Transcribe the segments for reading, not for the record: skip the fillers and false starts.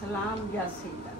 सलाम या सैदा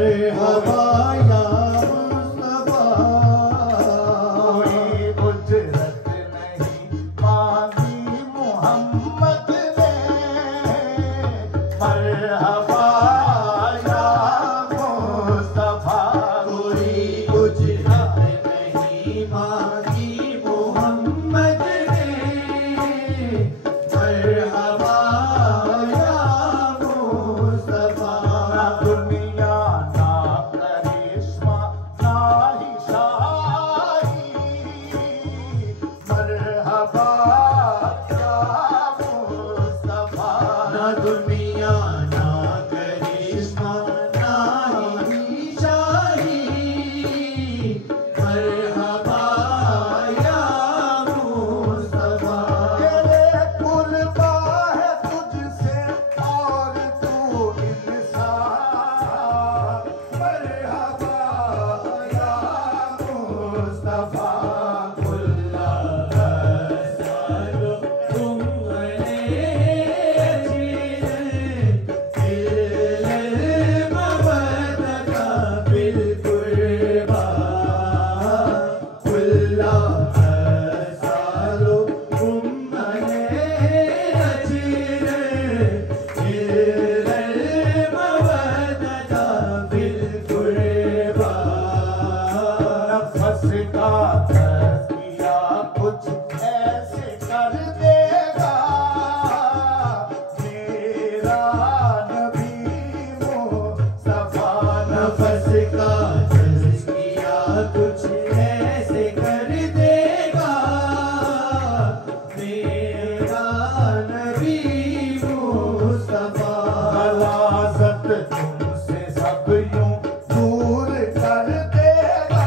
मरहबा या मुस्तफा कोई उजरत नहीं मांगी मोहम्मद ने मरहबा या मुस्तफा कोई उजरत नहीं मांगी मोहम्मद ने मरहबा या मुस्तफा ना दुनिया ना करिश्मा ना ही शाही मरहबा या मुस्तफा ना दुनिया ना करिश्मा ना ही शाही मरहबा या मुस्तफा तेरे कुर्बा है तुझसे और तू इंसान मरहबा या मुस्तफा कुल्ला सालो तुम नफस का तज़किया कुछ ऐसे कर देगा मेरा नबी मुस्तफा नफस का तज़किया कुछ ऐसे कर देगा मेरा नबी मुस्तफा गलाज़त तुमसे सब यूं दूर कर देगा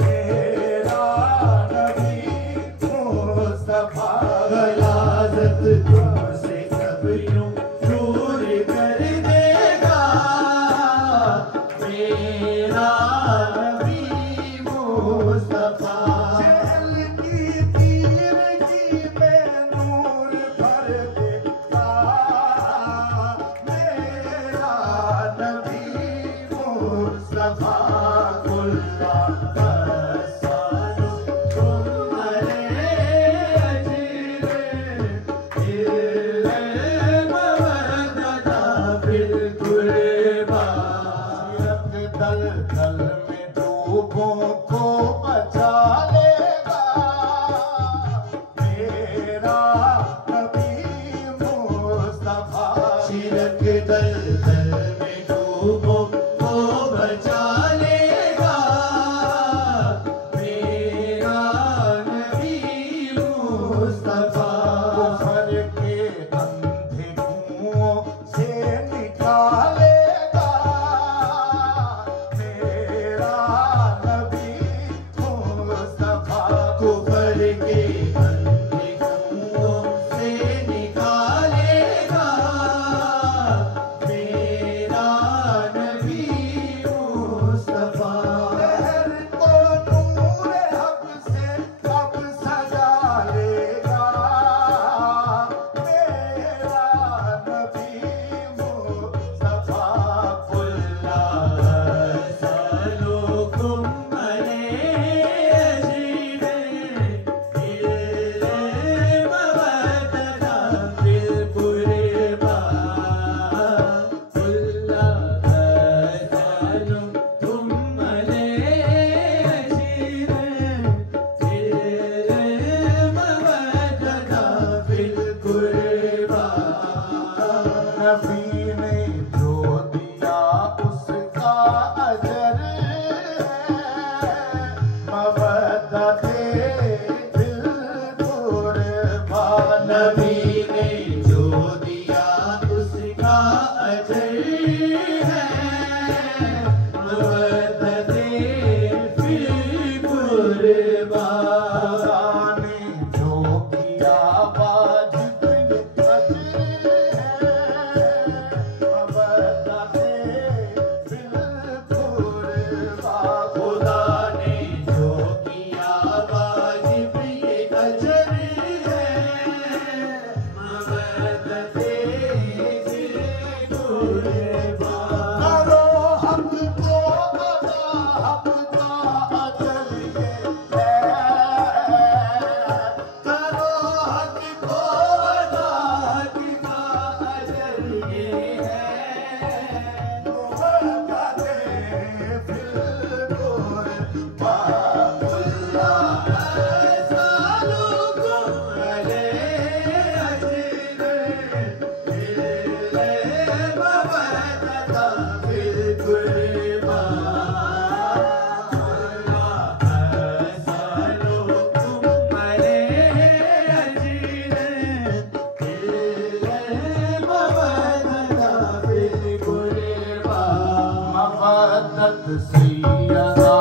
मेरा नबी मुस्तफा गलाज़त तुमसे सब यूं दूर कर देगा मेरा नबी मुस्तफा चहल की तीरगी में नूर भर देगा मेरा नबी मुस्तफा कुल्ला सालो तुम दल दल में डूबों को बचा लेगा मेरा नबी मुस्तफा शिरक दल दल में डूबों को बचा लेगा मेरा नबी मुस्तफा कुफर के अंधे कुओं से निकालेगा मेरा नबी मुस्तफा कुफर के अंधे कुओं से निकालेगा मेरा नबी मुस्तफा लहर को नूर हक से अब सजा लेगा मेरा नबी मुस्तफा कुल्ला सालो तुम नबी ने जो दिया उसका अजर है मवद्दते दिल कुर्बा नबी ने जो दिया उसका अजर है मवद्दते दिल कुर्बा ने जो किया वाजिब खुदा ने जो किया वाजिब ये अजर है मवद्दते दिल कुर्बा सैयदा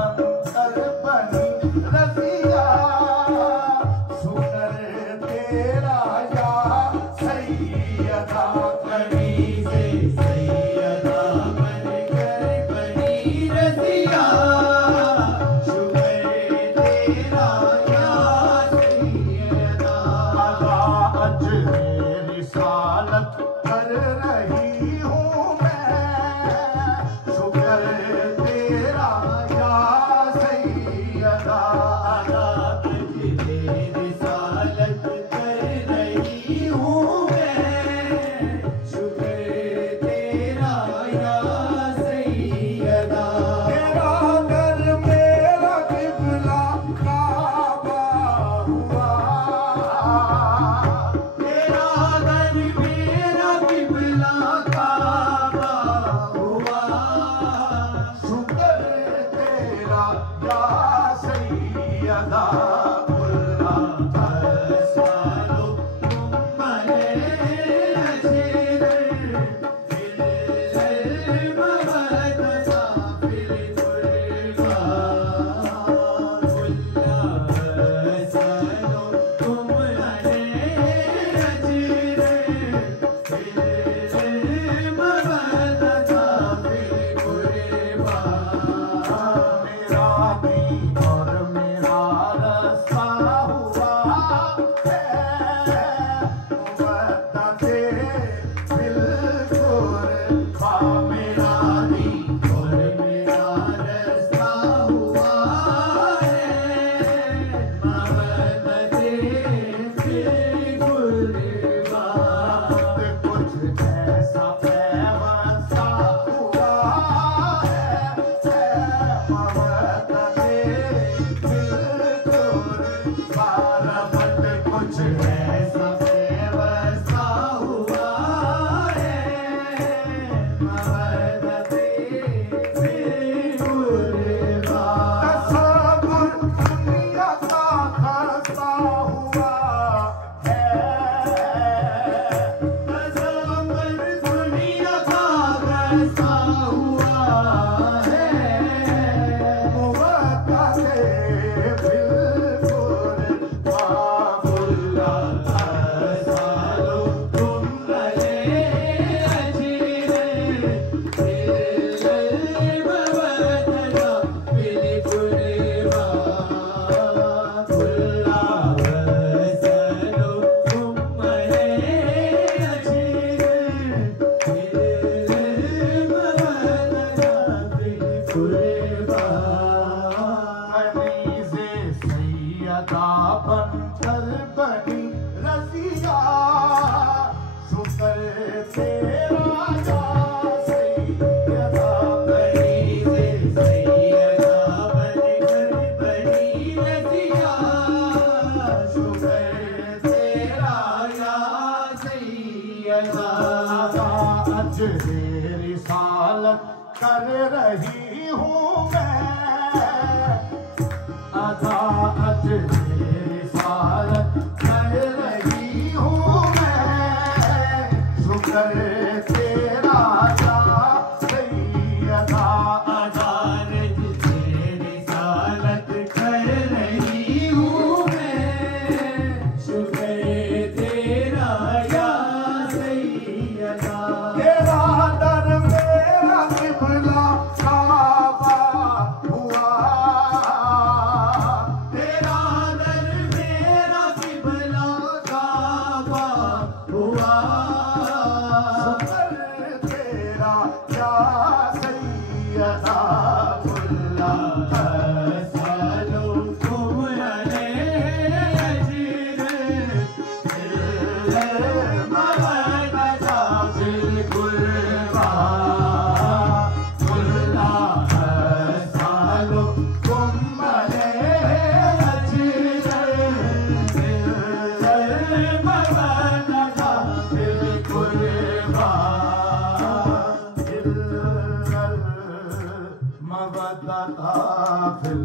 अंतर बनी रजिया झपट कुछ ऐसा व्यवस्था हुआ है मवदते कुर्बा तसव्वुर दुनिया का खस्ता हुआ है तसव्वुर दुनिया का खस्ता हुआ है मुवक्कते बिल्कुल बाबुल्ला सालो तुम रहे अजीरे मवदना बिल्कुल बाबुल्ला सालो तुम रहे अजीरे कनीज़े सैयदा बनकर बनी रज़िया शुक्र तेरा या सैयदा कनीज़े सैयदा बनकर बनी रज़िया शुक्र तेरा या सैयदा अजरे रिसालत कर रही हूँ मैं अदा अजरे रिसालत कर रही हूँ मैं शुक्र तेरा या सैयदा अदा अजरे रिसालत कर रही हूँ मैं शुक्र तेरा या सैयदा तेरा दर मेरा किबला काबा हुआ तेरा दर मेरा किबला काबा हुआ शुक्र तेरा या सैयदा बुल्ला सालो तुम रहे अजीरे मवदना बिल्कुल बाबुल्ला सालो तुम रहे अजीरे मवदना बिल्कुल मवदना फिल